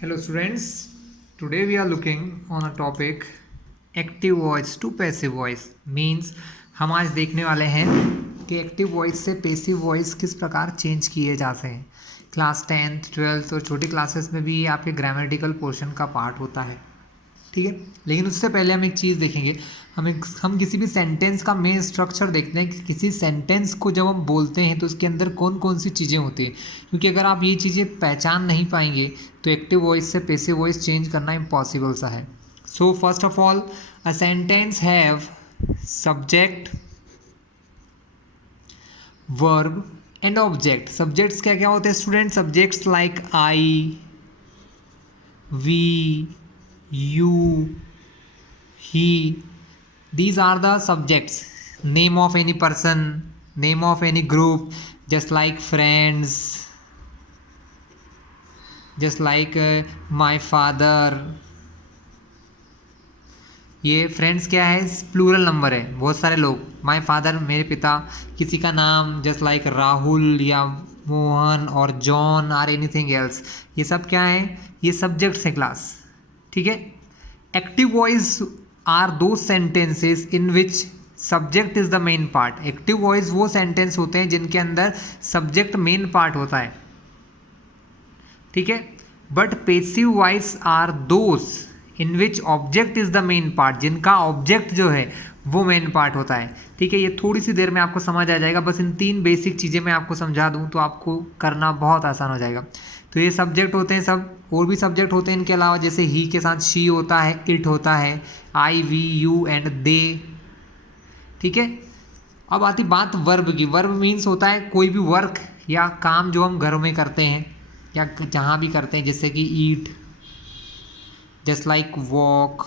Hello students, today we are looking on a topic active voice to passive voice means हम आज देखने वाले हैं कि एक्टिव वॉइस से पैसिव वॉइस किस प्रकार चेंज किए जाते हैं। क्लास 10th 12th और छोटी क्लासेस में भी ये आपके ग्रामेटिकल पोर्शन का पार्ट होता है, ठीक है। लेकिन उससे पहले हम एक चीज़ देखेंगे, हम किसी भी सेंटेंस का मेन स्ट्रक्चर देखते हैं कि किसी सेंटेंस को जब हम बोलते हैं तो उसके अंदर कौन कौन सी चीज़ें होती हैं, क्योंकि अगर आप ये चीज़ें पहचान नहीं पाएंगे तो एक्टिव वॉइस से पैसिव वॉइस चेंज करना इम्पॉसिबल सा है। So first of all, a sentence have subject, verb and object. Subjects क्या क्या होते हैं student? Subjects like I, we, you, he, these are the subjects. Name of any person, name of any group, just like friends, just like my father. ये friends क्या है? Plural number है, बहुत सारे लोग। माय फादर मेरे पिता, किसी का नाम जस्ट लाइक राहुल या मोहन और जॉन और एनीथिंग एल्स, ये सब क्या है? ये सब्जेक्ट्स हैं क्लास, ठीक है। एक्टिव वॉइस आर दो sentences in which subject is the main part. Active voice वो सेंटेंस होते हैं जिनके अंदर सब्जेक्ट मेन पार्ट होता है, ठीक है। But passive voice are those in which object is the main part, जिनका ऑब्जेक्ट जो है वो मेन पार्ट होता है, ठीक है। ये थोड़ी सी देर में आपको समझ आ जाएगा, बस इन तीन बेसिक चीज़ें मैं आपको समझा दूँ तो आपको करना बहुत आसान हो जाएगा। तो ये सब्जेक्ट होते हैं सब, और भी सब्जेक्ट होते हैं इनके अलावा, जैसे ही के साथ शी होता है, इट होता है, आई, वी, यू एंड दे, ठीक है। अब आती बात वर्ब की। वर्ब मीन्स होता है कोई भी वर्क या काम जो हम घरों में करते हैं या जहाँ भी करते हैं, जैसे कि eat, just like walk,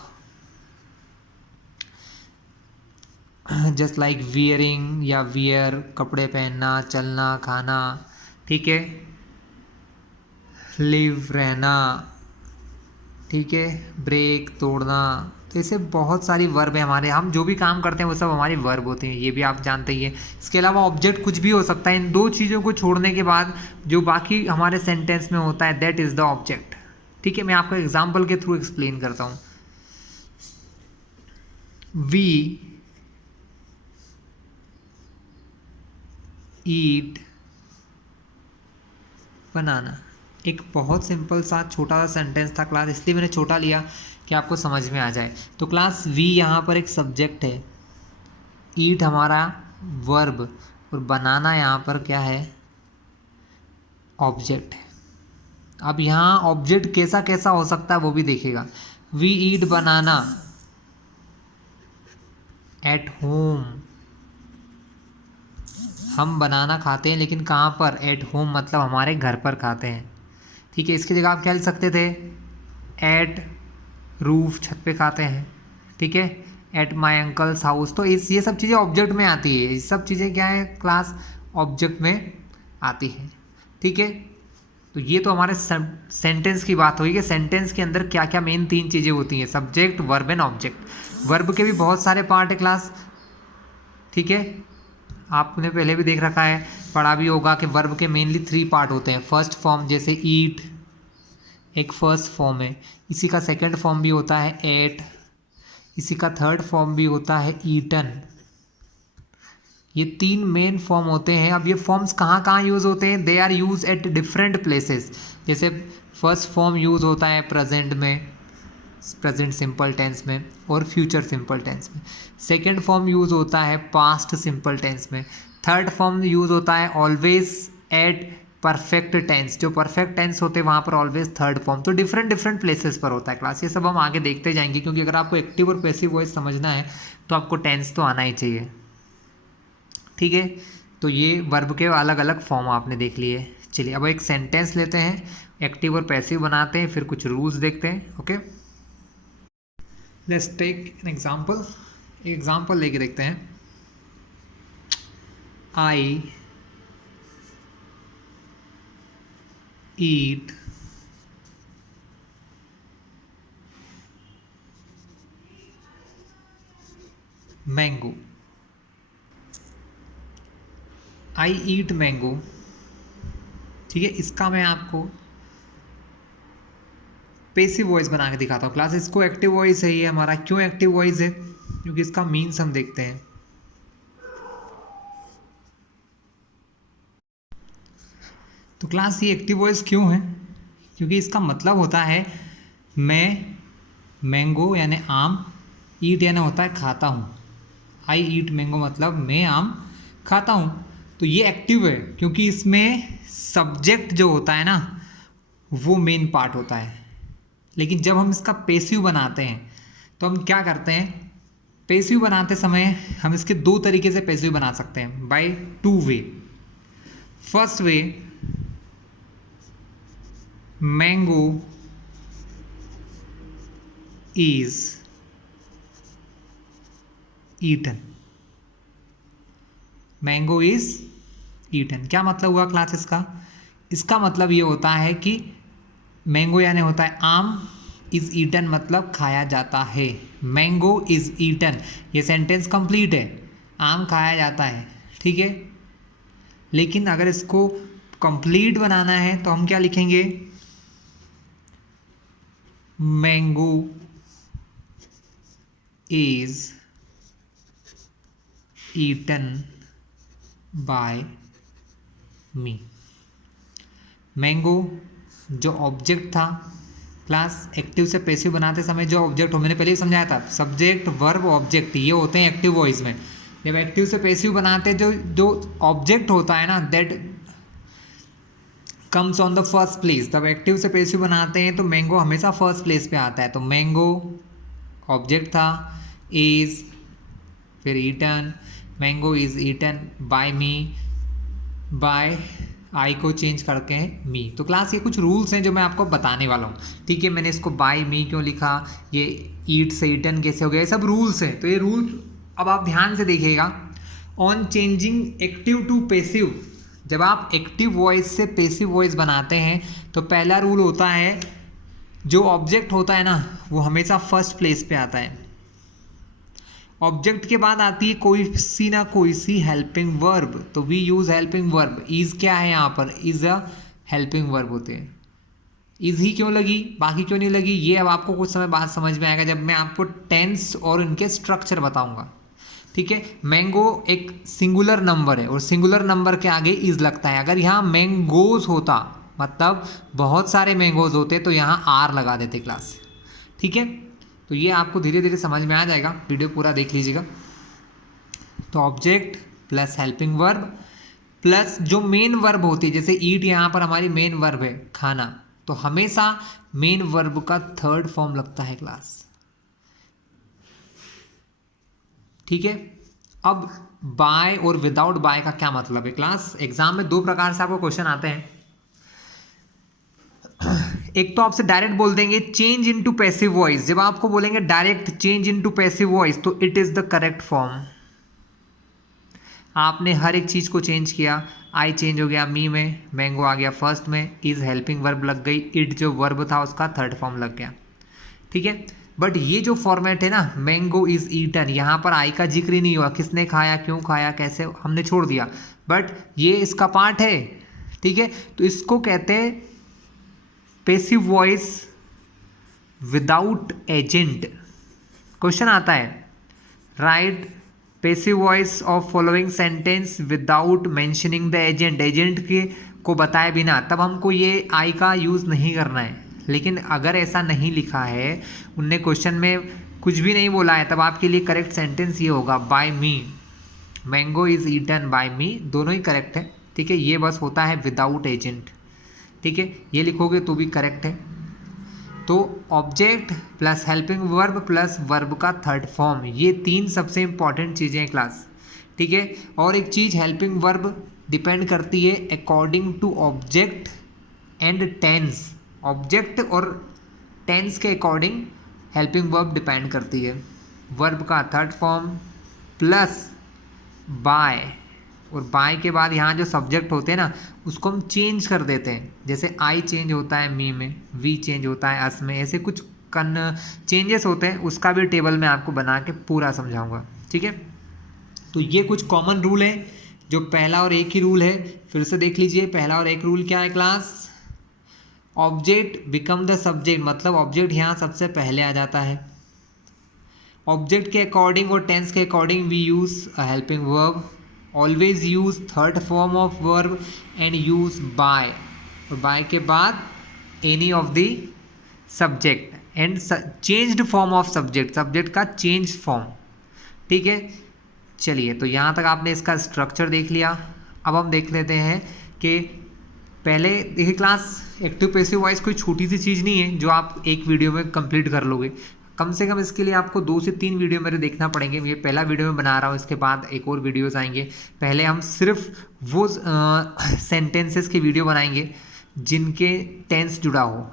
just like wearing या वियर, कपड़े पहनना, चलना, खाना, ठीक है। लिव, रहना, ठीक है। ब्रेक, तोड़ना। तो ऐसे बहुत सारी वर्ब है हमारे, हम जो भी काम करते हैं वो सब हमारी वर्ब होते हैं, ये भी आप जानते ही हैं। इसके अलावा ऑब्जेक्ट कुछ भी हो सकता है। इन दो चीज़ों को छोड़ने के बाद जो बाकी हमारे सेंटेंस में होता है दैट इज़ द ऑब्जेक्ट, ठीक है। मैं आपको एग्जाम्पल के थ्रू एक्सप्लेन करता हूँ। वी ईट बनाना, एक बहुत सिंपल सा छोटा सा सेंटेंस था क्लास, इसलिए मैंने छोटा लिया कि आपको समझ में आ जाए। तो क्लास वी यहाँ पर एक सब्जेक्ट है, ईट हमारा वर्ब और बनाना यहाँ पर क्या है? ऑब्जेक्ट है। अब यहाँ ऑब्जेक्ट कैसा कैसा हो सकता है वो भी देखिएगा। We eat banana at home, हम बनाना खाते हैं लेकिन कहाँ पर? एट होम, मतलब हमारे घर पर खाते हैं, ठीक है। इसकी जगह आप क्या लिख सकते थे? एट रूफ, छत पे खाते हैं, ठीक है। At my uncles house. तो ये सब चीज़ें ऑब्जेक्ट में आती है, ये सब चीज़ें क्या है क्लास? ऑब्जेक्ट में आती है, ठीक है। तो ये तो हमारे सेंटेंस की बात हुई कि सेंटेंस के अंदर क्या क्या मेन तीन चीज़ें होती हैं, subject, verb and object. Verb के भी बहुत सारे पार्ट है क्लास, ठीक है। आपने पहले भी देख रखा है, पढ़ा भी होगा कि वर्ब के मेनली 3 पार्ट होते हैं। फर्स्ट फॉर्म जैसे ईट एक फर्स्ट फॉर्म है, इसी का सेकंड फॉर्म भी होता है एट, इसी का थर्ड फॉर्म भी होता है ईटन। ये 3 मेन फॉर्म होते हैं। अब ये फॉर्म्स कहाँ कहाँ यूज़ होते हैं? They are use at different places. जैसे फर्स्ट फॉर्म यूज़ होता है प्रेजेंट में, प्रेजेंट सिंपल टेंस में और फ्यूचर सिंपल टेंस में। सेकेंड फॉर्म यूज़ होता है पास्ट सिंपल टेंस में। थर्ड फॉर्म यूज़ होता है ऑलवेज एट परफेक्ट टेंस, जो परफेक्ट टेंस होते हैं वहाँ पर ऑलवेज थर्ड फॉर्म। तो डिफरेंट डिफरेंट प्लेसेस पर होता है क्लास, ये सब हम आगे देखते जाएंगे, क्योंकि अगर आपको एक्टिव और पैसिव वॉइस समझना है तो आपको टेंस तो आना ही चाहिए, ठीक है। तो ये वर्ब के अलग अलग फॉर्म आपने देख लिए। चलिए अब एक सेंटेंस लेते हैं, एक्टिव और पैसिव बनाते हैं, फिर कुछ रूल्स देखते हैं। Okay, let's take an example. Example लेके देखते हैं। आई ईट मैंगो। आई ईट मैंगो, ठीक है। इसका मैं आपको पेसिव वॉइस बना के दिखाता हूँ क्लास। इसको एक्टिव वॉइस है ये हमारा। क्यों एक्टिव वॉइस है? क्योंकि इसका मीन्स हम देखते हैं। तो क्लास ये एक्टिव वॉइस क्यों है? क्योंकि इसका मतलब होता है मैं मैंगो यानी आम, ईट यानी होता है खाता हूँ। आई ईट मैंगो मतलब मैं आम खाता हूँ। तो ये एक्टिव है क्योंकि इसमें सब्जेक्ट जो होता है ना वो मेन पार्ट होता है। लेकिन जब हम इसका पेसिव बनाते हैं तो हम क्या करते हैं? पेसिव बनाते समय हम इसके दो तरीके से पेसिव बना सकते हैं, by two way. First way, mango is eaten. Mango is eaten क्या मतलब हुआ क्लास इसका? इसका मतलब ये होता है कि मैंगो यानी होता है आम, इज ईटन मतलब खाया जाता है। मैंगो इज ईटन, ये सेंटेंस कंप्लीट है। आम खाया जाता है, ठीक है। लेकिन अगर इसको कंप्लीट बनाना है तो हम क्या लिखेंगे? Mango is eaten by me. Mango जो ऑब्जेक्ट था क्लास, एक्टिव से पैसिव बनाते समय जो ऑब्जेक्ट हो, मैंने पहले ही समझाया था, सब्जेक्ट वर्ब ऑब्जेक्ट ये होते हैं एक्टिव वॉइस में। जब एक्टिव से पैसिव बनाते जो जो ऑब्जेक्ट होता है ना that comes on the first place, तब एक्टिव से पैसिव बनाते हैं तो मैंगो हमेशा फर्स्ट प्लेस पे आता है। तो मैंगो ऑब्जेक्ट था, इज फिर eaten, mango is eaten by me, by I को चेंज करके है मी। तो क्लास ये कुछ रूल्स हैं जो मैं आपको बताने वाला हूँ, ठीक है। मैंने इसको बाय मी क्यों लिखा, ये ईट से ईटन कैसे हो गया, ये सब रूल्स हैं। तो ये रूल अब आप ध्यान से देखिएगा। On changing active to passive, जब आप एक्टिव वॉइस से पेसिव वॉइस बनाते हैं तो पहला रूल होता है जो ऑब्जेक्ट होता है ना वो हमेशा फर्स्ट प्लेस पे आता है। ऑब्जेक्ट के बाद आती है कोई सी ना कोई सी हेल्पिंग वर्ब, तो we use helping verb. Is क्या है यहाँ पर? इज अ हेल्पिंग वर्ब होते हैं। इज ही क्यों लगी, बाकी क्यों नहीं लगी, ये अब आपको कुछ समय बाद समझ में आएगा जब मैं आपको टेंस और इनके स्ट्रक्चर बताऊंगा, ठीक है। मैंगो एक सिंगुलर नंबर है और सिंगुलर नंबर के आगे इज लगता है। अगर यहाँ मैंगोज होता मतलब बहुत सारे मैंगोज होते तो यहाँ आर लगा देते क्लास, ठीक है। तो ये आपको धीरे धीरे समझ में आ जाएगा, वीडियो पूरा देख लीजिएगा। तो object plus helping verb plus जो मेन वर्ब होती है, जैसे ईट यहाँ पर हमारी मेन वर्ब है खाना, तो हमेशा मेन वर्ब का थर्ड फॉर्म लगता है क्लास, ठीक है। अब बाय और विदाउट बाय का क्या मतलब है क्लास? एग्जाम में दो प्रकार से आपको क्वेश्चन आते हैं। एक तो आपसे डायरेक्ट बोल देंगे चेंज इनटू पैसिव वॉइस। जब आपको बोलेंगे direct change into passive voice तो it is the correct form. आपने हर एक चीज को चेंज किया, आई चेंज हो गया मी में, मैंगो आ गया फर्स्ट में, इज हेल्पिंग वर्ब लग गई, इट जो वर्ब था उसका थर्ड फॉर्म लग गया, ठीक है। बट ये जो फॉर्मेट है ना मैंगो इज ईटन, यहाँ पर आई का जिक्र ही नहीं हुआ, किसने खाया, क्यों खाया, कैसे, हमने छोड़ दिया, बट ये इसका पार्ट है, ठीक है। तो इसको कहते हैं passive voice without agent. Question आता है right passive voice of following sentence without mentioning the agent. Agent के को बताए बिना, तब हमको ये आई का यूज़ नहीं करना है। लेकिन अगर ऐसा नहीं लिखा है, उनने क्वेश्चन में कुछ भी नहीं बोला है, तब आपके लिए करेक्ट सेंटेंस ये होगा by me. Mango is eaten by me, दोनों ही करेक्ट है, ठीक है। ये बस होता है विदाउट एजेंट, ठीक है। ये लिखोगे तो भी करेक्ट है। तो object plus helping verb plus verb का थर्ड फॉर्म, ये तीन सबसे इंपॉर्टेंट चीज़ें हैं क्लास, ठीक है। और एक चीज़, हेल्पिंग वर्ब डिपेंड करती है according to object and tense. Object और टेंस के अकॉर्डिंग हेल्पिंग वर्ब डिपेंड करती है। वर्ब का थर्ड फॉर्म प्लस बाय, और बाय के बाद यहाँ जो सब्जेक्ट होते हैं ना उसको हम चेंज कर देते हैं। जैसे आई चेंज होता है मी में, वी चेंज होता है अस में, ऐसे कुछ चेंजेस होते हैं, उसका भी टेबल मैं आपको बना के पूरा समझाऊंगा, ठीक है। तो ये कुछ कॉमन रूल है, जो पहला और एक ही रूल है, फिर से देख लीजिए। पहला और एक रूल क्या है class? Object become the subject, मतलब ऑब्जेक्ट यहाँ सबसे पहले आ जाता है। ऑब्जेक्ट के अकॉर्डिंग और टेंस के according we use a helping verb. Always use third form of verb and use by, और बाय के बाद any of the subject and changed form of subject, subject का चेंज फॉर्म। ठीक है, चलिए तो यहाँ तक आपने इसका स्ट्रक्चर देख लिया। अब हम देख लेते हैं कि पहले देखिए क्लास, एक्टिव पैसिव वॉइस कोई छोटी सी चीज़ नहीं है जो आप एक वीडियो में कंप्लीट कर लोगे। कम से कम इसके लिए आपको 2 से 3 वीडियो मेरे देखना पड़ेंगे। ये पहला वीडियो मैं बना रहा हूँ, इसके बाद एक और वीडियोस आएंगे। पहले हम सिर्फ वो सेंटेंसेस की वीडियो बनाएंगे जिनके टेंस जुड़ा हो,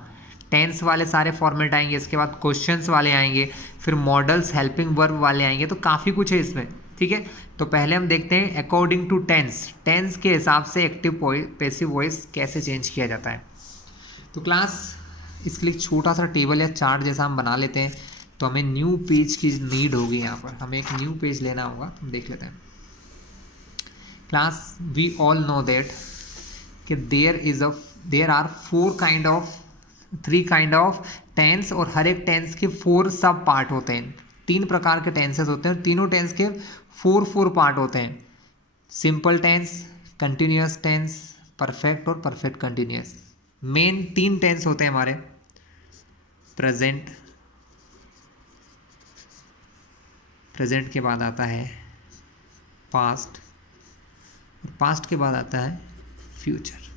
टेंस वाले सारे फॉर्मेट आएंगे। इसके बाद क्वेश्चंस वाले आएंगे, फिर मॉडल्स हेल्पिंग वर्ब वाले आएंगे। तो काफ़ी कुछ है इसमें, ठीक है। तो पहले हम देखते हैं अकॉर्डिंग टू टेंस, टेंस के हिसाब से एक्टिव पैसिव वॉइस कैसे चेंज किया जाता है। तो क्लास इसके लिए छोटा सा टेबल या चार्ट जैसा हम बना लेते हैं। तो हमें न्यू पेज की नीड होगी, यहाँ पर हमें एक न्यू पेज लेना होगा। हम देख लेते हैं class, we all know that कि there are 3 kind of tense, और हर एक टेंस के 4 सब पार्ट होते हैं। 3 प्रकार के टेंसेस होते हैं और तीनों टेंस के 4 पार्ट होते हैं। Simple tense, continuous tense, perfect और परफेक्ट कंटिन्यूअस। मेन 3 टेंस होते हैं हमारे, प्रेजेंट, प्रेजेंट के बाद आता है पास्ट, और पास्ट के बाद आता है फ्यूचर।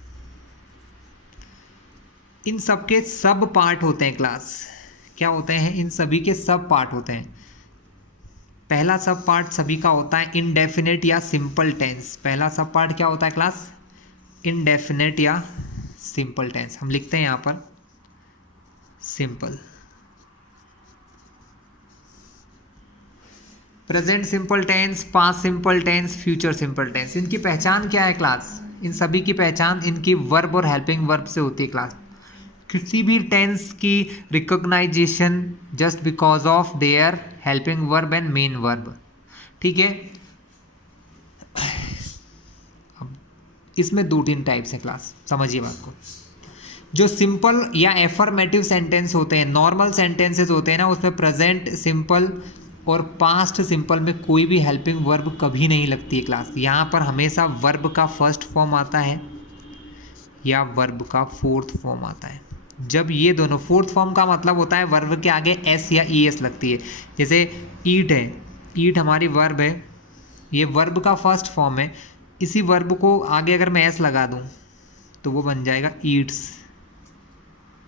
इन सब के सब पार्ट होते हैं क्लास। क्या होते हैं? इन सभी के सब पार्ट होते हैं। पहला सब पार्ट सभी का होता है इनडेफिनेट या सिंपल टेंस। पहला सब पार्ट क्या होता है क्लास? इनडेफिनेट या सिंपल टेंस। हम लिखते हैं यहाँ पर simple. Present simple tense, past simple tense, future simple tense. इनकी पहचान क्या है क्लास? इन सभी की पहचान इनकी वर्ब और हेल्पिंग वर्ब से होती है क्लास। किसी भी टेंस की recognization just because of their helping verb and main verb. ठीक है, अब इसमें 2-3 टाइप्स हैं क्लास, समझिए बात को। जो सिंपल या एफर्मेटिव सेंटेंस होते हैं, नॉर्मल सेंटेंसेस होते हैं ना, उसमें प्रेजेंट सिंपल और पास्ट सिंपल में कोई भी हेल्पिंग वर्ब कभी नहीं लगती है क्लास। यहाँ पर हमेशा वर्ब का फर्स्ट फॉर्म आता है या वर्ब का फोर्थ फॉर्म आता है। जब ये दोनों, फोर्थ फॉर्म का मतलब होता है वर्ब के आगे एस या ई एस लगती है। जैसे ईट है, ईट हमारी वर्ब है, ये वर्ब का फर्स्ट फॉर्म है। इसी वर्ब को आगे अगर मैं एस लगा दूँ तो वो बन जाएगा ईट्स,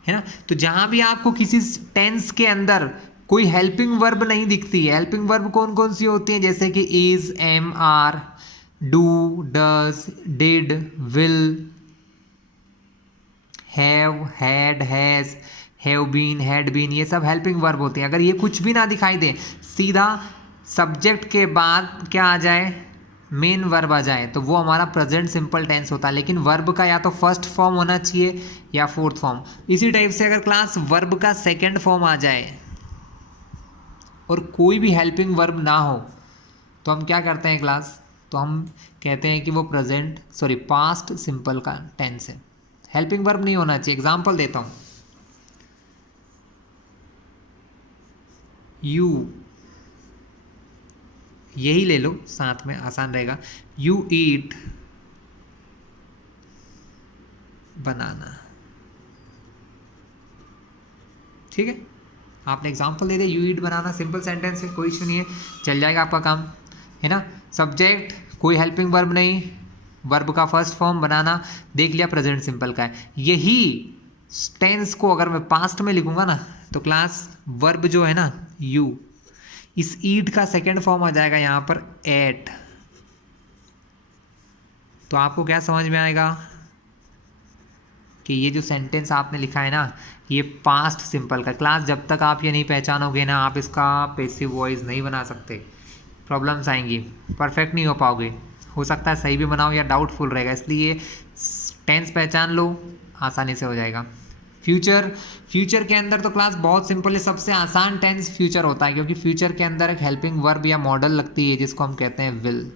है ना। तो जहाँ भी आपको किसी टेंस के अंदर कोई हेल्पिंग वर्ब नहीं दिखती है, हेल्पिंग वर्ब कौन कौन सी होती हैं? जैसे कि is, am, are, do, does, did, will, have, had, has, have been, had been, ये सब हेल्पिंग वर्ब होते हैं। अगर ये कुछ भी ना दिखाई दे, सीधा सब्जेक्ट के बाद क्या आ जाए? मेन वर्ब आ जाए, तो वो हमारा प्रेजेंट सिंपल टेंस होता है। लेकिन वर्ब का या तो फर्स्ट फॉर्म होना चाहिए या फोर्थ फॉर्म। इसी टाइप से अगर क्लास वर्ब का सेकेंड फॉर्म आ जाए और कोई भी हेल्पिंग वर्ब ना हो तो हम क्या करते हैं क्लास? तो हम कहते हैं कि वो पास्ट सिंपल का टेंस है, हेल्पिंग वर्ब नहीं होना चाहिए। एग्जाम्पल देता हूं, यू, यही ले लो साथ में, आसान रहेगा। यू ईट बनाना। ठीक है, आपने एग्जाम्पल दे दिया, you eat banana, simple sentence है, कोई इशू नहीं है, चल जाएगा आपका काम, है ना। सब्जेक्ट कोई हेल्पिंग वर्ब नहीं, वर्ब का फर्स्ट फॉर्म बनाना, देख लिया प्रेजेंट सिंपल का है। यही टेंस को अगर मैं पास्ट में लिखूंगा ना तो क्लास वर्ब जो है ना यू, इस ईट का सेकेंड फॉर्म आ जाएगा यहाँ पर एट। तो आपको क्या समझ में आएगा कि ये जो सेंटेंस आपने लिखा है ना, ये पास्ट सिंपल का। क्लास जब तक आप ये नहीं पहचानोगे ना, आप इसका पैसिव वॉइस नहीं बना सकते, प्रॉब्लम्स आएंगी, परफेक्ट नहीं हो पाओगे। हो सकता है सही भी बनाओ या डाउटफुल रहेगा, इसलिए टेंस पहचान लो, आसानी से हो जाएगा। फ्यूचर के अंदर तो क्लास बहुत सिंपल है, सबसे आसान टेंस फ्यूचर होता है, क्योंकि फ्यूचर के अंदर एक हेल्पिंग वर्ब या मॉडल लगती है जिसको हम कहते हैं विल।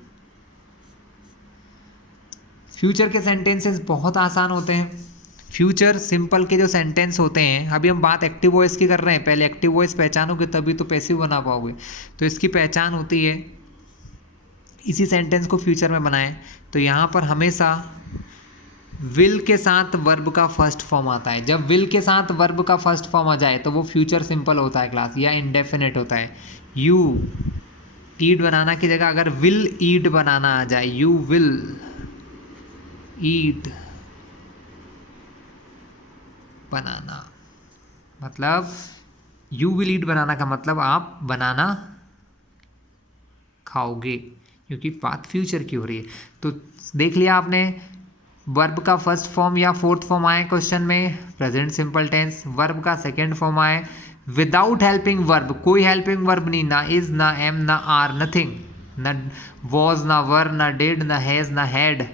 फ्यूचर के सेंटेंसेस बहुत आसान होते हैं, फ्यूचर सिंपल के जो सेंटेंस होते हैं, अभी हम बात एक्टिव वॉइस की कर रहे हैं, पहले एक्टिव वॉइस पहचानोगे तभी तो पैसिव बना पाओगे। तो इसकी पहचान होती है, इसी सेंटेंस को फ्यूचर में बनाएं तो यहाँ पर हमेशा विल के साथ वर्ब का फर्स्ट फॉर्म आता है। जब विल के साथ वर्ब का फर्स्ट फॉर्म आ जाए तो वो फ्यूचर सिंपल होता है क्लास, या इंडेफिनेट होता है। यू ईड बनाना की जगह अगर विल ईड बनाना आ जाए, यू विल ईट बनाना, मतलब यू विल ईट बनाना का मतलब आप बनाना खाओगे, क्योंकि बात फ्यूचर की हो रही है। तो देख लिया आपने, वर्ब का फर्स्ट फॉर्म या फोर्थ फॉर्म आए क्वेश्चन में प्रेजेंट सिंपल टेंस, वर्ब का सेकेंड फॉर्म आए विदाउट हेल्पिंग वर्ब, कोई हेल्पिंग वर्ब नहीं, ना इज ना एम ना आर, नथिंग, ना वॉज ना वर ना डिड ना हैज ना हैड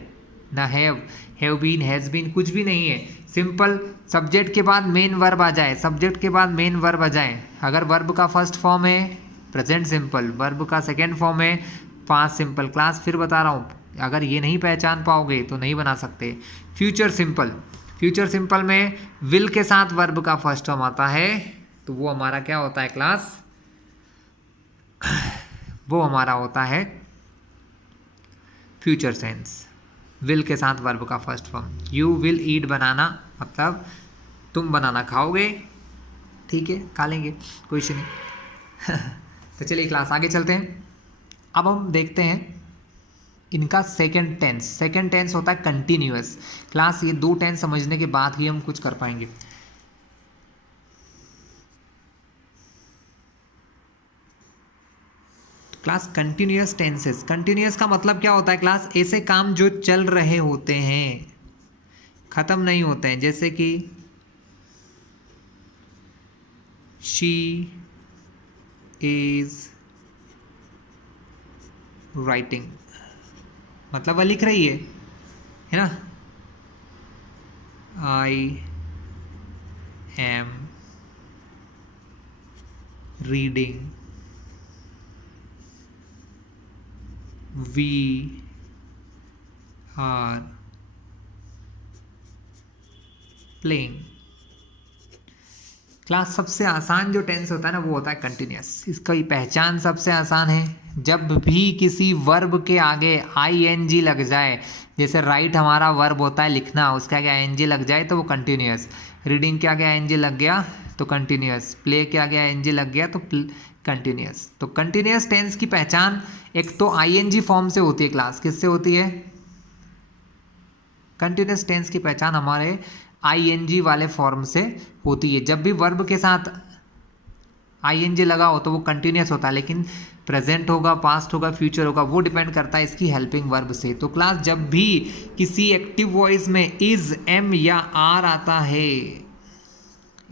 ना हैव बीन हैज बीन, कुछ भी नहीं है। सिंपल सब्जेक्ट के बाद मेन वर्ब आ जाए, सब्जेक्ट के बाद मेन वर्ब आ जाए। अगर वर्ब का फर्स्ट फॉर्म है प्रेजेंट सिंपल, वर्ब का सेकेंड फॉर्म है पास्ट सिंपल। क्लास फिर बता रहा हूँ, अगर ये नहीं पहचान पाओगे तो नहीं बना सकते। फ्यूचर सिंपल, फ्यूचर सिंपल में विल के साथ वर्ब का फर्स्ट फॉर्म आता है तो वो हमारा क्या होता है क्लास, वो हमारा होता है फ्यूचर सेंस। विल के साथ वर्ब का first form, you will eat बनाना मतलब तुम बनाना खाओगे, ठीक है, खा लेंगे, कोई इशू नहीं। तो चलिए क्लास आगे चलते हैं। अब हम देखते हैं इनका सेकंड टेंस। सेकंड टेंस होता है कंटिन्यूअस। क्लास ये दो टेंस समझने के बाद ही हम कुछ कर पाएंगे। क्लास कंटिन्यूअस टेंसेस, कंटिन्यूअस का मतलब क्या होता है क्लास, ऐसे काम जो चल रहे होते हैं, खत्म नहीं होते हैं। जैसे कि शी इज राइटिंग, मतलब वह लिख रही है ना। I am reading, we are playing. Class सबसे आसान जो टेंस होता है ना वो होता है कंटिन्यूअस। इसका पहचान सबसे आसान है, जब भी किसी वर्ब के आगे आई एन जी लग जाए, जैसे राइट हमारा वर्ब होता है लिखना, उसके आगे आई एन जी लग जाए तो वो कंटिन्यूअस। रीडिंग के आगे आई एन जी लग गया तो कंटिन्यूअस, प्ले के आगे आई एन जी लग गया तो कंटिन्यूअस। तो कंटिन्यूअस टेंस की पहचान एक तो आई एन जी फॉर्म से होती है क्लास, किससे होती है, कंटिन्यूअस टेंस की पहचान हमारे आईएनजी वाले फॉर्म से होती है। जब भी वर्ब के साथ आईएनजी लगा हो तो वो कंटिन्यूअस होता है, लेकिन प्रेजेंट होगा, पास्ट होगा, फ्यूचर होगा, वो डिपेंड करता है इसकी हेल्पिंग वर्ब से। तो क्लास जब भी किसी एक्टिव वॉइस में इज, एम या आर आता है,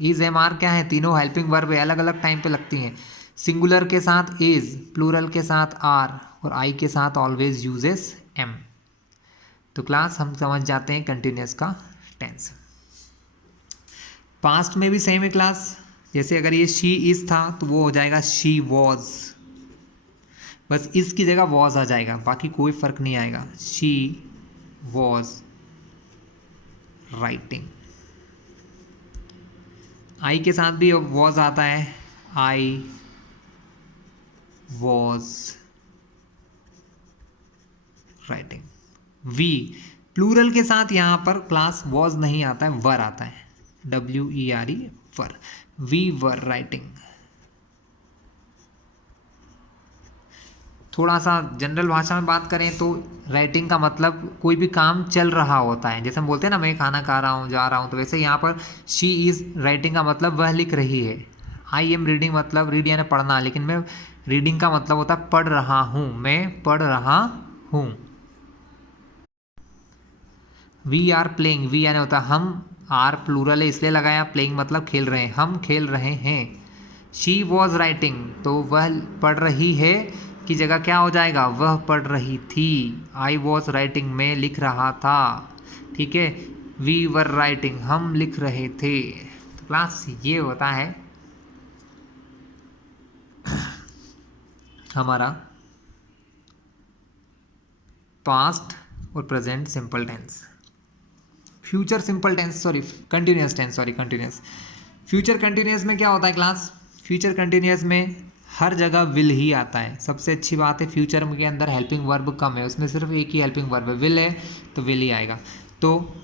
इज एम आर क्या है, तीनों हेल्पिंग वर्ब है, अलग अलग टाइम पे लगती हैं। सिंगुलर के साथ इज, प्लूरल के साथ आर और आई के साथ ऑलवेज यूजेस एम। तो क्लास हम समझ जाते हैं कंटिन्यूअस का टेंस। पास्ट में भी सेम है क्लास, जैसे अगर ये शी इज था तो वो हो जाएगा शी वॉज, बस इसकी जगह वॉज आ जाएगा, बाकी कोई फर्क नहीं आएगा। She was writing. आई के साथ भी वॉज आता है, I was writing. We plural के साथ यहाँ पर क्लास वॉज नहीं आता है, वर आता है, WERE were, we were writing. थोड़ा सा जनरल भाषा में बात करें तो राइटिंग का मतलब कोई भी काम चल रहा होता है, जैसे हम बोलते हैं ना मैं खाना खा रहा हूँ, जा रहा हूँ, तो वैसे यहाँ पर शी इज़ राइटिंग का मतलब वह लिख रही है। आई एम रीडिंग मतलब रीड यानी पढ़ना, लेकिन मैं रीडिंग का मतलब होता है पढ़ रहा हूँ, मैं पढ़ रहा हूँ। वी आर प्लेइंग, वी यानी होता है हम, आर प्लूरल है इसलिए लगाया, प्लेइंग मतलब खेल रहे हैं, हम खेल रहे हैं। शी वॉज राइटिंग तो वह पढ़ रही है की जगह क्या हो जाएगा, वह पढ़ रही थी। आई वॉज राइटिंग मैं लिख रहा था, ठीक है। वी वर राइटिंग हम लिख रहे थे। तो क्लास ये होता है हमारा पास्ट और present simple tense. Future simple tense sorry continuous tense sorry continuous. Future continuous में क्या होता है क्लास, फ्यूचर कंटिन्यूस में हर जगह विल ही आता है। सबसे अच्छी बात है फ्यूचर के अंदर हेल्पिंग वर्ब कम है, उसमें सिर्फ एक ही हेल्पिंग वर्ब है, विल है तो विल ही आएगा। तो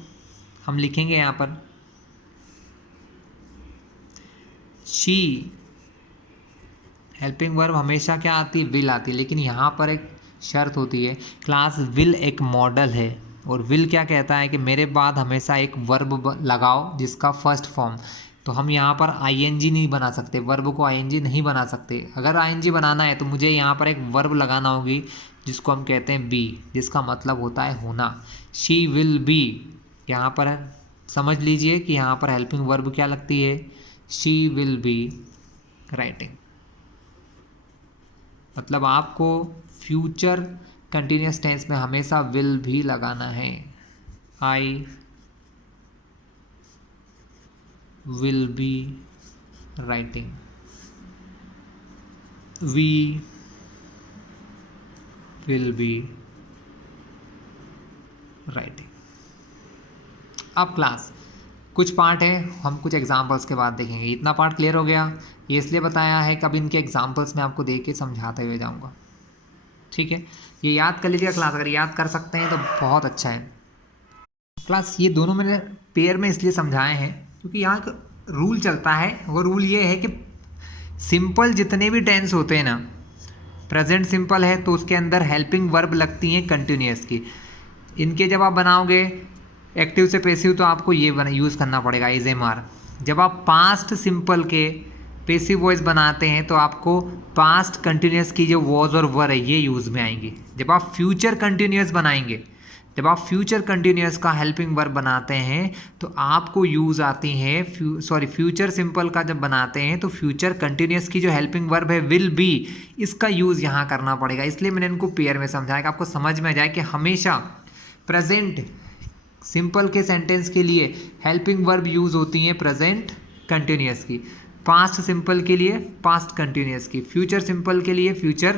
हम लिखेंगे यहाँ पर शी, हेल्पिंग वर्ब हमेशा क्या आती है, विल आती है, लेकिन यहाँ पर एक शर्त होती है क्लास, विल एक मॉडल है और विल क्या कहता है कि मेरे बाद हमेशा एक वर्ब लगाओ जिसका फर्स्ट फॉर्म। तो हम यहाँ पर आईएनजी नहीं बना सकते, वर्ब को आईएनजी नहीं बना सकते। अगर आईएनजी बनाना है तो मुझे यहाँ पर एक वर्ब लगाना होगी जिसको हम कहते हैं बी, जिसका मतलब होता है होना। शी विल बी, यहाँ पर समझ लीजिए कि यहाँ पर हेल्पिंग वर्ब क्या लगती है, शी विल बी राइटिंग। मतलब आपको फ्यूचर कंटिन्यूस टेंस में हमेशा विल भी लगाना है। I will be writing, we will be writing. अब क्लास कुछ पार्ट है, हम कुछ एग्जाम्पल्स के बाद देखेंगे। इतना पार्ट क्लियर हो गया, ये इसलिए बताया है कि अब इनके एग्जाम्पल्स मैं आपको देख के समझाते हुए जाऊंगा, ठीक है। ये याद कर लीजिएगा क्लास, अगर याद कर सकते हैं तो बहुत अच्छा है। क्लास ये दोनों मैंने पेयर में इसलिए समझाए हैं क्योंकि यहाँ एक रूल चलता है, वो रूल ये है कि सिंपल जितने भी टेंस होते हैं ना, प्रेजेंट सिंपल है तो उसके अंदर हेल्पिंग वर्ब लगती हैं कंटिन्यूस की। इनके जब आप बनाओगे एक्टिव से पैसिव तो आपको ये यूज़ करना पड़ेगा इज एम आर। जब आप पास्ट सिंपल के पैसिव वॉइस बनाते हैं तो आपको पास्ट कंटिन्यूस की जो वॉज और वर है ये यूज़ में आएंगी। जब आप फ्यूचर कंटिन्यूस बनाएंगे, जब आप फ्यूचर कंटिन्यूस का हेल्पिंग वर्ब बनाते हैं तो आपको यूज़ आती हैं फ्यूचर सिंपल का जब बनाते हैं तो फ्यूचर कंटिन्यूस की जो हेल्पिंग वर्ब है विल बी, इसका यूज़ यहाँ करना पड़ेगा। इसलिए मैंने इनको पेयर में समझाया कि आपको समझ में आ जाए कि हमेशा प्रेजेंट सिंपल के सेंटेंस के लिए हेल्पिंग वर्ब यूज़ होती हैं प्रेजेंट कंटिन्यूस की, पास्ट सिंपल के लिए पास्ट कंटिन्यूस की, फ्यूचर सिंपल के लिए फ्यूचर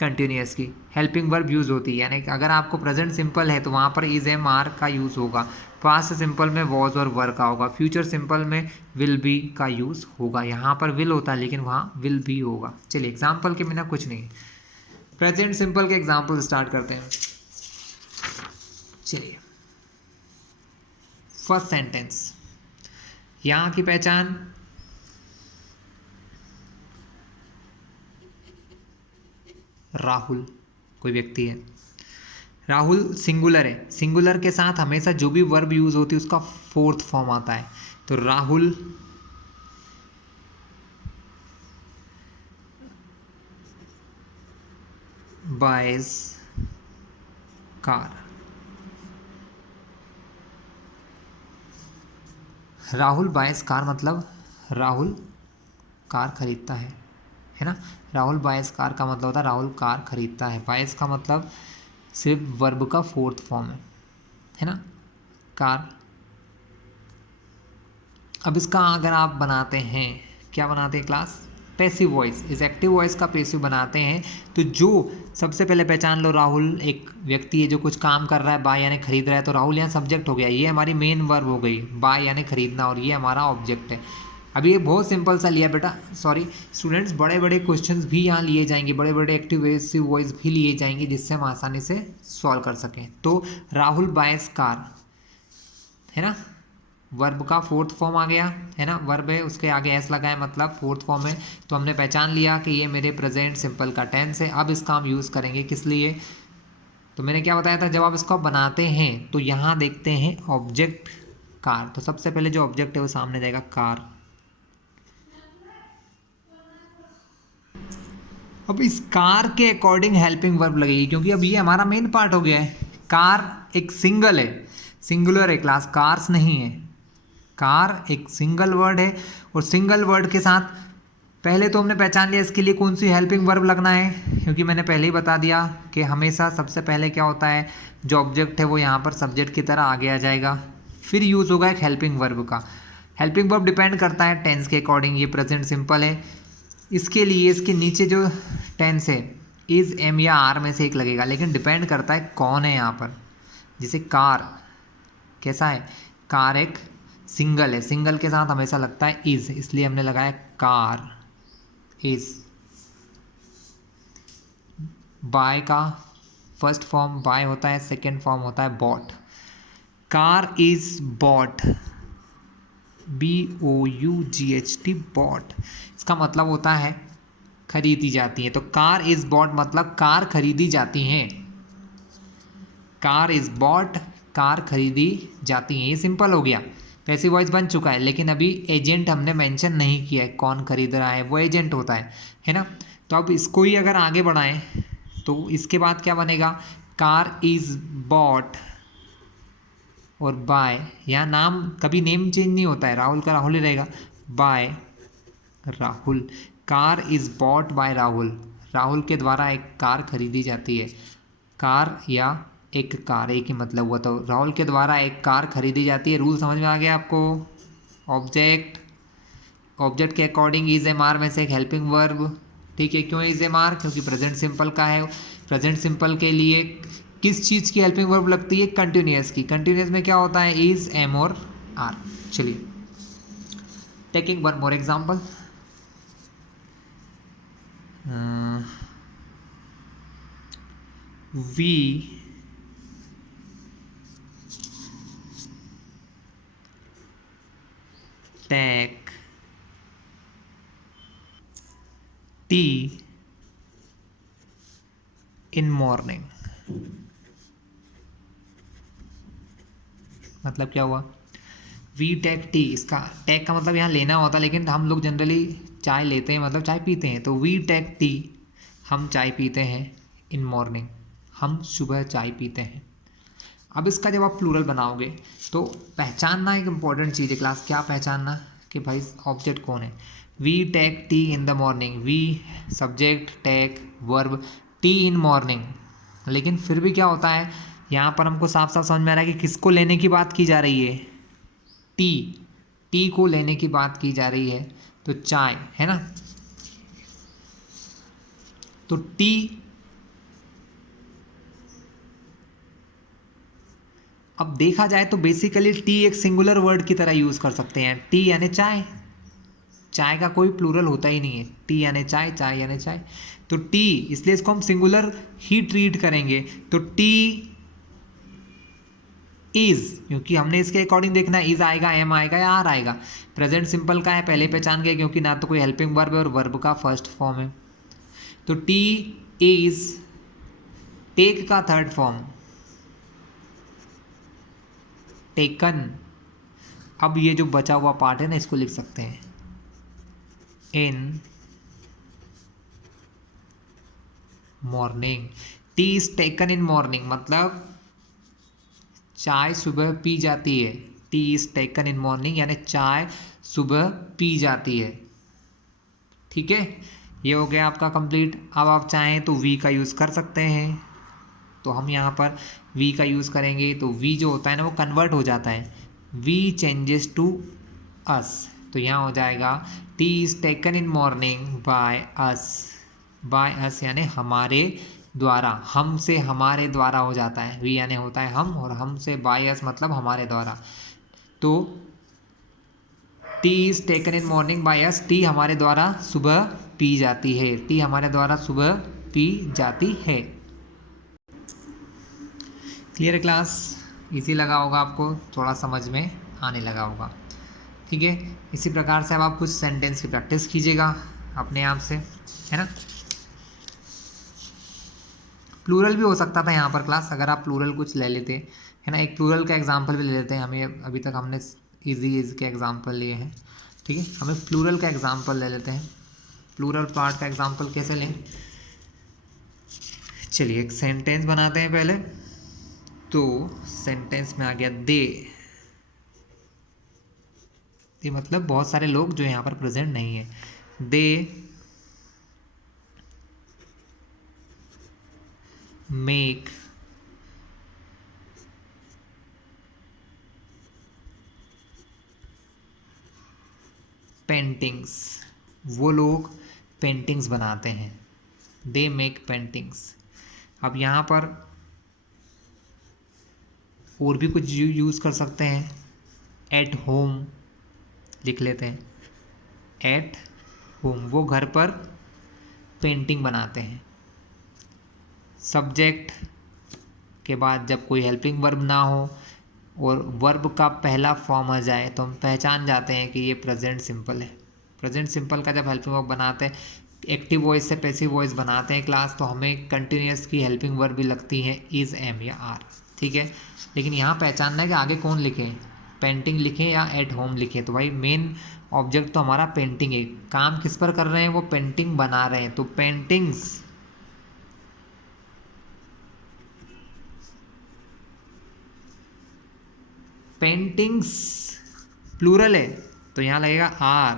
कंटिन्यूस की हेल्पिंग वर्ब यूज़ होती है। यानी अगर आपको प्रेजेंट सिंपल है तो वहाँ पर इज एम आर का यूज़ होगा, पास्ट सिंपल में वॉज और वर का होगा, फ्यूचर सिंपल में विल बी का यूज़ होगा। यहाँ पर विल होता है लेकिन वहाँ विल बी होगा। चलिए एग्जाम्पल के बिना कुछ नहीं, प्रेजेंट सिंपल के एग्जाम्पल स्टार्ट करते हैं। चलिए फर्स्ट सेंटेंस, यहाँ की पहचान, राहुल कोई व्यक्ति है, राहुल सिंगुलर है, सिंगुलर के साथ हमेशा जो भी वर्ब यूज होती है उसका फोर्थ फॉर्म आता है। तो Rahul buys car, Rahul buys car मतलब राहुल कार खरीदता है ना। राहुल बाइज कार का मतलब होता है राहुल कार खरीदता है। बाइज का मतलब सिर्फ वर्ब का फोर्थ फॉर्म है ना, कार। अब इसका अगर आप बनाते हैं, क्या बनाते हैं क्लास, पैसिव वॉइस, इस एक्टिव वॉइस का पैसिव बनाते हैं तो जो सबसे पहले पहचान लो, राहुल एक व्यक्ति है जो कुछ काम कर रहा है, बाय यानी खरीद रहा है, तो राहुल यहाँ सब्जेक्ट हो गया, ये हमारी मेन वर्ब हो गई, बाय यानी खरीदना, और ये हमारा ऑब्जेक्ट है। अभी ये बहुत सिंपल सा लिया बेटा, सॉरी स्टूडेंट्स, बड़े बड़े क्वेश्चंस भी यहाँ लिए जाएंगे, बड़े बड़े एक्टिव पैसिव वॉइस भी लिए जाएंगे जिससे हम आसानी से सॉल्व कर सकें। तो राहुल बायस कार है ना, वर्ब का फोर्थ फॉर्म आ गया है ना, वर्ब है उसके आगे एस लगा है मतलब फोर्थ फॉर्म है। तो हमने पहचान लिया कि ये मेरे प्रेजेंट सिंपल का टेंस है। अब इसका हम यूज़ करेंगे किस लिए, तो मैंने क्या बताया था, जब आप इसको बनाते हैं तो यहाँ देखते हैं ऑब्जेक्ट कार, तो सबसे पहले जो ऑब्जेक्ट है वो सामने जाएगा कार। अब इस कार के अकॉर्डिंग हेल्पिंग वर्ब लगेगी क्योंकि अब ये हमारा मेन पार्ट हो गया है। कार एक सिंगल है, सिंगुलर है क्लास, कार्स नहीं है। कार एक सिंगल वर्ड है और सिंगल वर्ड के साथ पहले तो हमने पहचान लिया इसके लिए कौन सी हेल्पिंग वर्ब लगना है, क्योंकि मैंने पहले ही बता दिया कि हमेशा सबसे पहले क्या होता है, जो ऑब्जेक्ट है वो यहाँ पर सब्जेक्ट की तरह आगे आ जाएगा, फिर यूज़ होगा एक हेल्पिंग वर्ब का। हेल्पिंग वर्ब डिपेंड करता है टेंस के अकॉर्डिंग, ये प्रेजेंट सिंपल है, इसके लिए इसके नीचे जो टेंस है इज़ एम या आर में से एक लगेगा, लेकिन डिपेंड करता है कौन है यहाँ पर। जैसे कार कैसा है, कार एक सिंगल है, सिंगल के साथ हमेशा लगता है इज, इसलिए हमने लगाया कार इज। बाय का फर्स्ट फॉर्म बाय होता है, सेकेंड फॉर्म होता है bought. Car is bought, BOUGHT bought, इसका मतलब होता है खरीदी जाती है। तो कार इज बॉट मतलब कार खरीदी जाती हैं। कार इज बॉट, कार खरीदी जाती हैं। ये सिंपल हो गया, पैसिव वॉइस बन चुका है। लेकिन अभी एजेंट हमने मेंशन नहीं किया है, कौन खरीद रहा है, वो एजेंट होता है ना। तो अब इसको ही अगर आगे बढ़ाएं तो इसके बाद क्या बनेगा, कार इज बॉट और बाय, यहाँ नाम कभी नेम चेंज नहीं होता है, राहुल का राहुल ही रहेगा, by Rahul. Car is bought by Rahul, Rahul के द्वारा एक कार खरीदी जाती है। कार या एक कार एक ही मतलब हुआ, तो राहुल के द्वारा एक कार खरीदी जाती है। रूल समझ में आ गया आपको। ऑब्जेक्ट, ऑब्जेक्ट के अकॉर्डिंग इज एम आर में से एक हेल्पिंग वर्ब, ठीक है। क्यों इज एम आर, क्योंकि प्रेजेंट सिंपल का है। प्रेजेंट सिंपल के लिए किस चीज़ की हेल्पिंग वर्ब लगती है, कंटिन्यूअस की। कंटिन्यूअस में क्या होता है, इज एम और आर। चलिए taking one more example, we take tea in morning। मतलब क्या हुआ, वी टेक टी, इसका टेक का मतलब यहाँ लेना होता है, लेकिन हम लोग जनरली चाय लेते हैं मतलब चाय पीते हैं। तो वी टेक टी, हम चाय पीते हैं, इन मॉर्निंग, हम सुबह चाय पीते हैं। अब इसका जब आप प्लूरल बनाओगे तो पहचानना एक इम्पॉर्टेंट चीज़ है क्लास, क्या पहचानना कि भाई ऑब्जेक्ट कौन है। We take tea in the morning, we subject, take verb, tea in morning. लेकिन फिर भी क्या होता है, यहाँ पर हमको साफ साफ समझ में आ रहा है कि किसको लेने की बात की जा रही है, टी, टी को लेने की बात की जा रही है। तो चाय है ना, तो टी, अब देखा जाए तो बेसिकली टी एक सिंगुलर वर्ड की तरह यूज़ कर सकते हैं। टी यानी चाय, चाय का कोई प्लूरल होता ही नहीं है। टी यानी चाय, चाय यानी चाय। तो टी, इसलिए इसको हम सिंगुलर ही ट्रीट करेंगे। तो टी इज, क्योंकि हमने इसके अकॉर्डिंग देखना है, इज आएगा, एम आएगा या आर आएगा। प्रेजेंट सिंपल का है, पहले पहचान गए, क्योंकि ना तो कोई हेल्पिंग वर्ब है और वर्ब का फर्स्ट फॉर्म है। तो टी इज, टेक का थर्ड फॉर्म टेकन। अब ये जो बचा हुआ पार्ट है ना, इसको लिख सकते हैं in morning. T is taken in morning मतलब चाय सुबह पी जाती है। T is taken in morning यानी चाय सुबह पी जाती है। ठीक है, ये हो गया आपका कंप्लीट। अब आप चाहें तो वी का यूज़ कर सकते हैं, तो हम यहाँ पर वी का यूज़ करेंगे। तो वी जो होता है ना वो कन्वर्ट हो जाता है, वी चेंजेस टू अस। तो यहाँ हो जाएगा T is taken in morning by us. By us यानी हमारे द्वारा, हम से हमारे द्वारा हो जाता है। वी यानी होता है हम, और हम से बाय अस मतलब हमारे द्वारा। तो T is taken in morning by us, T हमारे द्वारा सुबह पी जाती है। टी हमारे द्वारा सुबह पी जाती है। क्लियर है क्लास, इजी लगा होगा आपको, थोड़ा समझ में आने लगा होगा। ठीक है, इसी प्रकार से अब आप कुछ सेंटेंस की प्रैक्टिस कीजिएगा अपने आप से, है ना। प्लूरल भी हो सकता था यहाँ पर क्लास, अगर आप प्लूरल कुछ ले लेते, है ना। एक प्लूरल का एग्जांपल भी ले लेते हैं, हमें अभी तक हमने इजी के एग्जांपल लिए हैं। ठीक है, हमें प्लूरल का एग्जांपल ले लेते हैं। प्लूरल पार्ट का एग्जांपल कैसे लें, चलिए एक सेंटेंस बनाते हैं पहले। तो सेंटेंस में आ गया दे, ये मतलब बहुत सारे लोग जो यहाँ पर प्रेजेंट नहीं है। दे मेक पेंटिंग्स, वो लोग पेंटिंग्स बनाते हैं। They make paintings. अब यहाँ पर और भी कुछ यूज़ कर सकते हैं, एट होम लिख लेते हैं, एट होम, वो घर पर पेंटिंग बनाते हैं। सब्जेक्ट के बाद जब कोई हेल्पिंग वर्ब ना हो और वर्ब का पहला फॉर्म आ जाए तो हम पहचान जाते हैं कि ये प्रेजेंट सिंपल है। प्रेजेंट सिंपल का जब हेल्पिंग वर्ब बनाते हैं, एक्टिव वॉइस से पैसिव वॉइस बनाते हैं क्लास, तो हमें कंटिन्यूस की हेल्पिंग वर्ब भी लगती है इज़, एम या आर, ठीक है। लेकिन यहाँ पहचानना है कि आगे कौन लिखें, पेंटिंग लिखें या एट होम लिखें। तो भाई मेन ऑब्जेक्ट तो हमारा पेंटिंग है, काम किस पर कर रहे हैं, वो पेंटिंग बना रहे हैं, तो पेंटिंग्स, पेंटिंग्स प्लूरल है तो यहाँ लगेगा आर।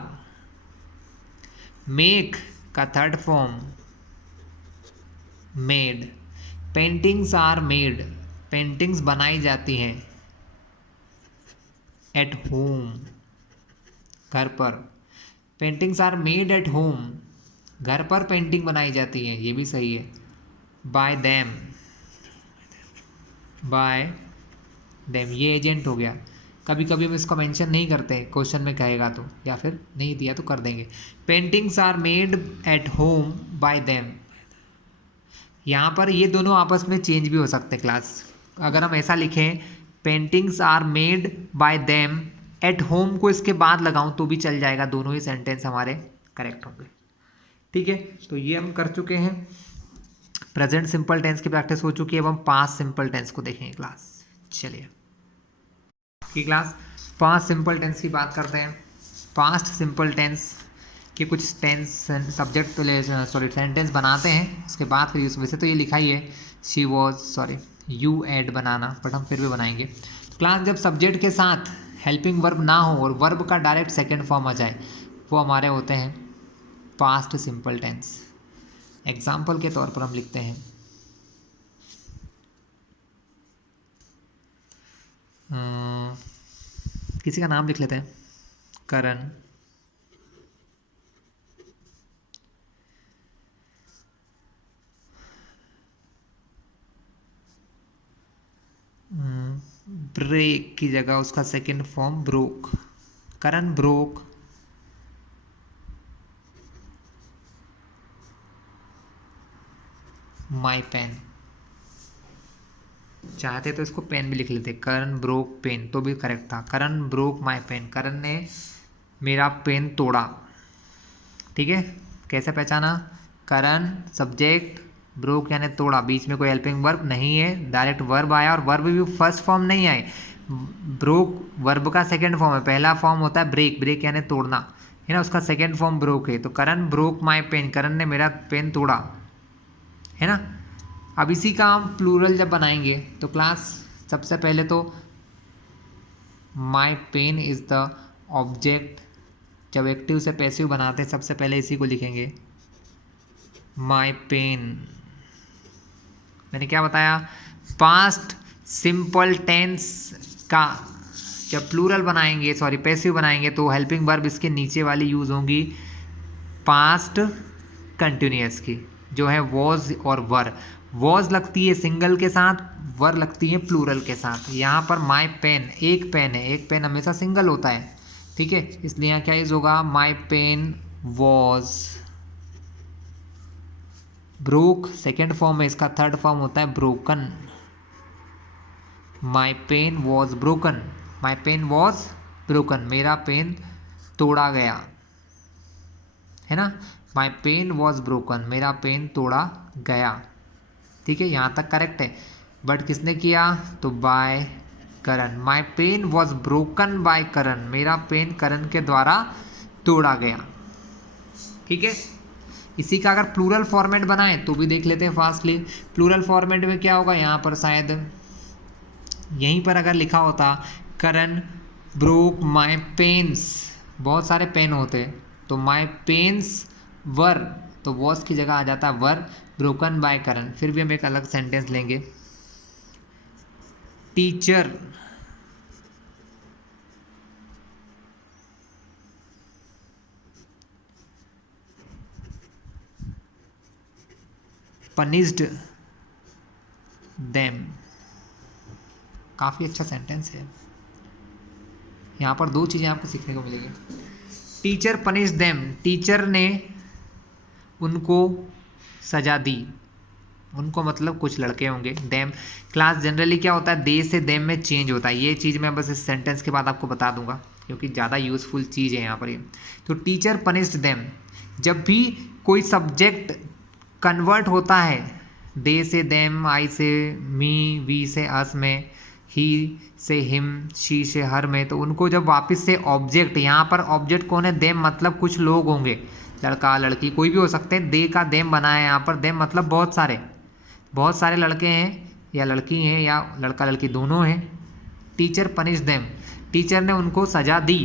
मेक का third form made, paintings are made, paintings बनाई जाती हैं। एट होम घर पर, paintings are made at home, घर पर पेंटिंग बनाई जाती है, ये भी सही है। बाय देम, बाय देम ये एजेंट हो गया। कभी कभी हम इसको मेंशन नहीं करते, क्वेश्चन में कहेगा तो, या फिर नहीं दिया तो कर देंगे। Paintings are made at home by them, यहाँ पर ये दोनों आपस में चेंज भी हो सकते हैं क्लास। अगर हम ऐसा लिखें paintings are made by them at home को इसके बाद लगाऊं तो भी चल जाएगा, दोनों ही सेंटेंस हमारे करेक्ट होंगे, ठीक है। तो ये हम कर चुके हैं, प्रेजेंट सिंपल टेंस की प्रैक्टिस हो चुकी है। अब हम पास्ट सिंपल टेंस को देखेंगे क्लास। चलिए की क्लास पास्ट सिंपल टेंस की बात करते हैं। पास्ट सिंपल टेंस के कुछ टेंस सब्जेक्ट सॉरी सेंटेंस बनाते हैं, उसके बाद फिर यूज, वैसे तो ये लिखा ही है she was, sorry you add banana, but हम फिर भी बनाएंगे। तो क्लास जब सब्जेक्ट के साथ हेल्पिंग वर्ब ना हो और वर्ब का डायरेक्ट सेकेंड फॉर्म आ जाए, वो हमारे होते हैं पास्ट सिंपल टेंस। एग्जाम्पल के तौर पर हम लिखते हैं किसी का नाम लिख लेते हैं, करण, ब्रेक की जगह उसका second form broke, Karan broke my pen, चाहते तो इसको पेन भी लिख लेते, करण ब्रोक पेन तो भी करेक्ट था। करण ब्रोक माई पेन, करण ने मेरा पेन तोड़ा, ठीक है। कैसे पहचाना, करण सब्जेक्ट, ब्रोक यानी तोड़ा, बीच में कोई हेल्पिंग वर्ब नहीं है, डायरेक्ट वर्ब आया और वर्ब भी फर्स्ट फॉर्म नहीं आए। ब्रोक वर्ब का सेकंड फॉर्म है, पहला फॉर्म होता है ब्रेक, ब्रेक यानी तोड़ना है ना, उसका सेकंड फॉर्म ब्रोक है। तो करण ब्रोक माई पेन, करण ने मेरा पेन तोड़ा, है ना। अब इसी का हम प्लूरल जब बनाएंगे तो क्लास सबसे पहले तो my pen is the object, जब एक्टिव से पैसिव बनाते हैं सबसे पहले इसी को लिखेंगे, माई पेन। मैंने क्या बताया, पास्ट सिंपल टेंस का जब प्लूरल बनाएंगे, सॉरी पैसिव बनाएंगे, तो हेल्पिंग वर्ब इसके नीचे वाली यूज़ होंगी पास्ट कंटिन्यूअस की, जो है वॉज और वर। वॉज लगती है सिंगल के साथ, वर लगती है प्लूरल के साथ। यहाँ पर माई पेन, एक पेन है, एक पेन हमेशा सिंगल होता है, ठीक है, इसलिए यहाँ क्या यूज होगा, my pen was. Broke second form है, इसका थर्ड फॉर्म होता है broken, my pen was broken, my pen was broken, मेरा पेन तोड़ा गया, है ना। माई पेन वॉज ब्रोकन, मेरा पेन तोड़ा गया, ठीक है, यहाँ तक करेक्ट है। बट किसने किया, तो by Karan, my pen was broken by Karan, मेरा पेन करण के द्वारा तोड़ा गया, ठीक है। इसी का अगर प्लूरल फॉर्मेट बनाएं तो भी देख लेते हैं फास्टली। प्लूरल फॉर्मेट में क्या होगा, यहाँ पर शायद यहीं पर अगर लिखा होता करण ब्रोक माई पेन्स, बहुत सारे पेन होते हैं, तो माई पेन्स वर, तो वॉस की जगह आ जाता है वर ब्रोकन बाय करण। फिर भी हम एक अलग सेंटेंस लेंगे, टीचर पनिश्ड देम, काफ़ी अच्छा सेंटेंस है। यहाँ पर दो चीज़ें आपको सीखने को मिलेगी। टीचर पनिश देम, टीचर ने उनको सजा दी। उनको मतलब कुछ लड़के होंगे। देम क्लास जनरली क्या होता है, दे से देम में चेंज होता है। ये चीज़ मैं बस इस सेंटेंस के बाद आपको बता दूंगा क्योंकि ज़्यादा यूजफुल चीज़ है यहाँ पर ये। तो टीचर पनिश्ड देम, जब भी कोई सब्जेक्ट कन्वर्ट होता है दे से देम, आई से मी, वी से अस में, ही से हिम, शी से हर में, तो उनको जब वापस से ऑब्जेक्ट, यहाँ पर ऑब्जेक्ट कौन है, देम मतलब कुछ लोग होंगे, लड़का लड़की कोई भी हो सकते हैं। दे का देम बना है यहाँ पर, देम मतलब बहुत सारे लड़के हैं या लड़की हैं या लड़का लड़की दोनों हैं। टीचर पनिश देम, टीचर ने उनको सजा दी।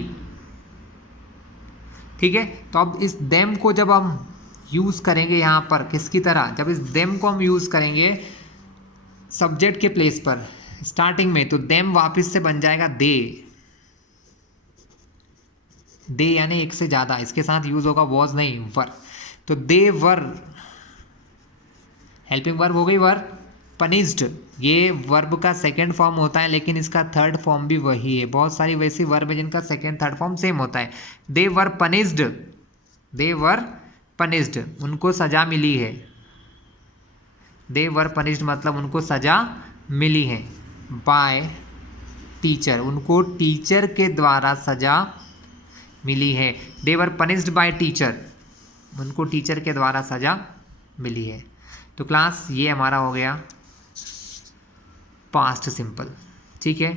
ठीक है, तो अब इस देम को जब हम यूज़ करेंगे यहाँ पर किसकी तरह, जब इस देम को हम यूज़ करेंगे सब्जेक्ट के प्लेस पर स्टार्टिंग में, तो देम वापस से बन जाएगा दे। दे यानी एक से ज़्यादा, इसके साथ यूज़ होगा वॉज नहीं वर। तो दे वर, हेल्पिंग वर्ब हो गई वर। पनिश्ड, ये वर्ब का सेकेंड फॉर्म होता है लेकिन इसका थर्ड फॉर्म भी वही है। बहुत सारी वैसी वर्ब है जिनका सेकेंड थर्ड फॉर्म सेम होता है। दे were punished, they were punished, उनको सजा मिली है। दे वर पनिश्ड मतलब उनको सजा मिली है। बाय टीचर, उनको टीचर के द्वारा सजा मिली है। दे वर पनिश्ड बाय टीचर, उनको टीचर के द्वारा सजा मिली है। तो क्लास ये हमारा हो गया पास्ट सिंपल। ठीक है,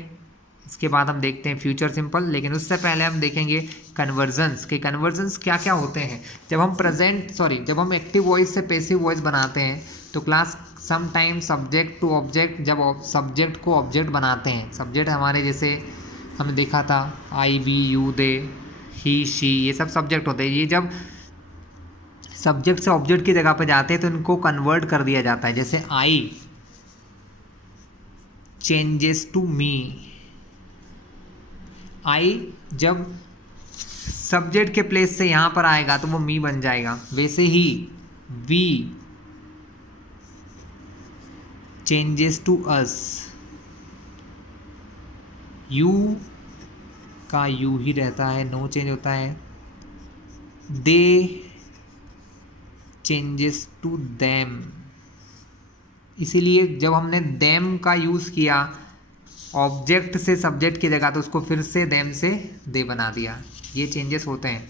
इसके बाद हम देखते हैं फ्यूचर सिंपल, लेकिन उससे पहले हम देखेंगे कन्वर्जन्स के कन्वर्जन्स क्या क्या होते हैं। जब हम एक्टिव वॉइस से पैसिव वॉइस बनाते हैं तो class some time subject to object, जब सब्जेक्ट को ऑब्जेक्ट बनाते हैं, सब्जेक्ट हमारे जैसे हमने देखा था I, we, you, they, he, she, ये सब सब्जेक्ट होते हैं। ये जब सब्जेक्ट से ऑब्जेक्ट की जगह पे जाते हैं तो इनको कन्वर्ट कर दिया जाता है। जैसे आई चेंजेस टू मी, आई जब सब्जेक्ट के प्लेस से यहाँ पर आएगा तो वो मी बन जाएगा। वैसे ही we changes to us, you का यू ही रहता है, नो चेंज होता है। दे चेंजेस टू देम, इसीलिए जब हमने देम का यूज़ किया ऑब्जेक्ट से सब्जेक्ट की जगह तो उसको फिर से देम से दे बना दिया। ये चेंजेस होते हैं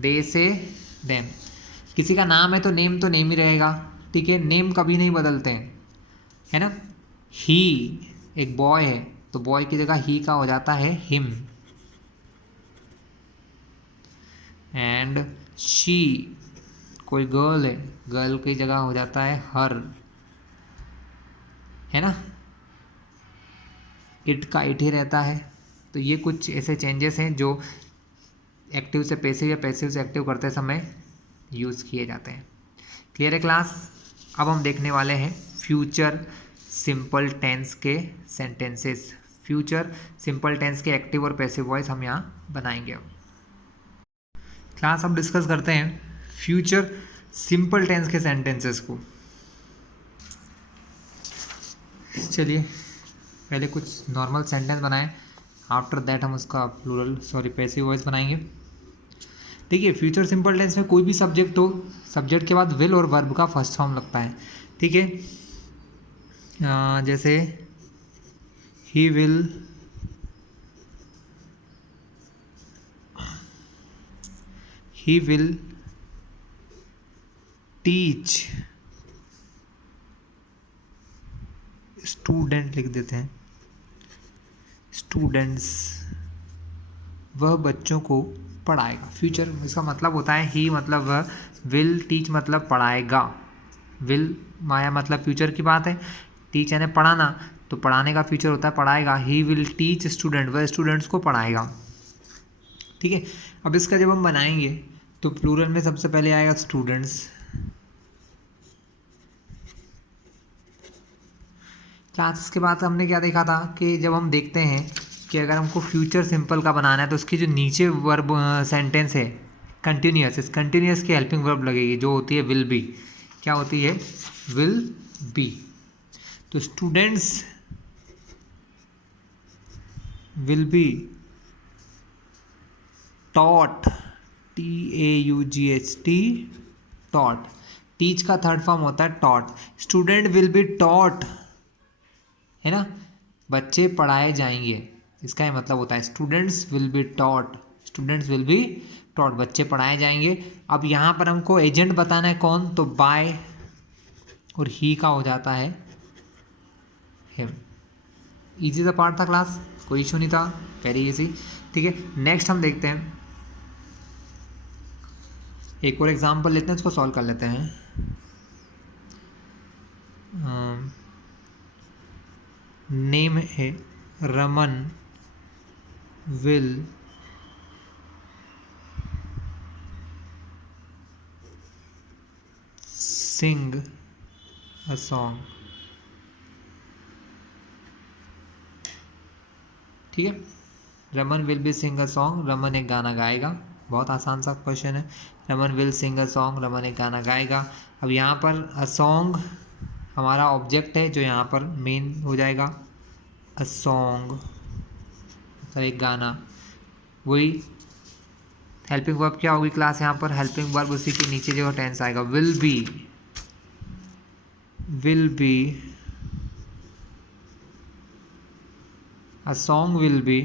दे से देम। किसी का नाम है तो नेम ही रहेगा। ठीक है, नेम कभी नहीं बदलते हैं, है ना। ही एक बॉय है तो बॉय की जगह ही का हो जाता है हिम। एंड शी कोई गर्ल है, गर्ल की जगह हो जाता है हर, है ना। इट का इट ही रहता है। तो ये कुछ ऐसे चेंजेस हैं जो एक्टिव से पैसिव या पैसिव से एक्टिव करते समय यूज़ किए जाते हैं। क्लियर है क्लास। अब हम देखने वाले हैं फ्यूचर सिंपल टेंस के सेंटेंसेस। फ्यूचर सिंपल टेंस के एक्टिव और पैसिव वॉइस हम यहाँ बनाएंगे। अब क्लास अब डिस्कस करते हैं फ्यूचर सिंपल टेंस के सेंटेंसेस को। चलिए पहले कुछ नॉर्मल सेंटेंस बनाएं, आफ्टर दैट हम उसका पैसिव वॉइस बनाएंगे। देखिए फ्यूचर सिंपल टेंस में कोई भी सब्जेक्ट हो, सब्जेक्ट के बाद विल और वर्ब का फर्स्ट फॉर्म लगता है। ठीक है, जैसे ही विल टीच स्टूडेंट, लिख देते हैं स्टूडेंट्स, वह बच्चों को पढ़ाएगा। फ्यूचर इसका मतलब होता है ही मतलब वह, विल टीच मतलब पढ़ाएगा, विल माया मतलब फ्यूचर की बात है, टीच यानी पढ़ाना, तो पढ़ाने का फ्यूचर होता है पढ़ाएगा। ही विल टीच स्टूडेंट, वह स्टूडेंट्स को पढ़ाएगा। ठीक है, अब इसका जब हम बनाएंगे तो प्लूरल में सबसे पहले आएगा स्टूडेंट्स। क्लास के बाद हमने क्या देखा था कि जब हम देखते हैं कि अगर हमको फ्यूचर सिंपल का बनाना है तो उसकी जो नीचे वर्ब सेंटेंस है कंटिन्यूअस, इस कंटिन्यूअस की हेल्पिंग वर्ब लगेगी जो होती है विल बी। क्या होती है, विल बी। तो students will be taught, TAUGHT, taught. Teach का थर्ड फॉर्म होता है taught. Student will be taught, है ना, बच्चे पढ़ाए जाएंगे, इसका ये मतलब होता है students will be taught, students will be taught, बच्चे पढ़ाए जाएंगे। अब यहाँ पर हमको एजेंट बताना है कौन, तो बाय और ही का हो जाता है हिम। इजी सा पार्ट था क्लास, कोई इशू नहीं था, वेरी इजी। ठीक है, नेक्स्ट हम देखते हैं, एक और एग्जांपल लेते हैं, इसको सॉल्व कर लेते हैं। नेम है Raman will sing a song. ठीक है, Raman will be sing a song, Raman एक गाना गाएगा, बहुत आसान सा क्वेश्चन है। Raman will sing a song, Raman एक गाना गाएगा। अब यहाँ पर अ सॉन्ग हमारा ऑब्जेक्ट है जो यहाँ पर मेन हो जाएगा, अ सॉन्ग मतलब एक गाना। वही हेल्पिंग वर्ब क्या होगी क्लास, यहाँ पर हेल्पिंग वर्ब उसी के नीचे जो टेंस आएगा, will be, a song will be,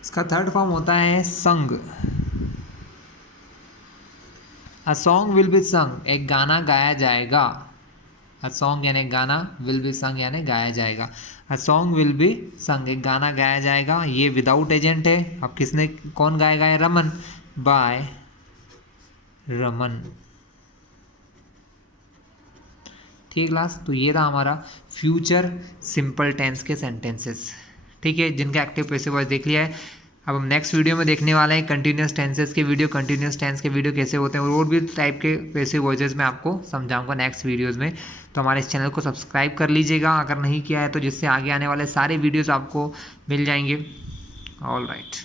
इसका थर्ड फॉर्म होता है संग। अ सॉन्ग विल बी संग, एक गाना गाया जाएगा। अ सॉन्ग यानी गाना, विल बी संग यानी गाया जाएगा। अ सॉन्ग विल बी संग, एक गाना गाया जाएगा। ये विदाउट एजेंट है। अब किसने, कौन गाएगा, है रमन, बाय रमन। ठीक क्लास, तो ये था हमारा फ्यूचर सिंपल टेंस के सेंटेंसेस। ठीक है, जिनका एक्टिव पैसिव वॉइस देख लिया है। अब हम नेक्स्ट वीडियो में देखने वाले हैं कंटिन्यूस टेंसेस के वीडियो, कंटिन्यूस टेंस के वीडियो कैसे होते हैं और भी टाइप के पैसिव वॉइसेस मैं आपको समझाऊंगा नेक्स्ट वीडियोस में। तो हमारे इस चैनल को सब्सक्राइब कर लीजिएगा अगर नहीं किया है तो, जिससे आगे आने वाले सारे वीडियोस आपको मिल जाएंगे। All right.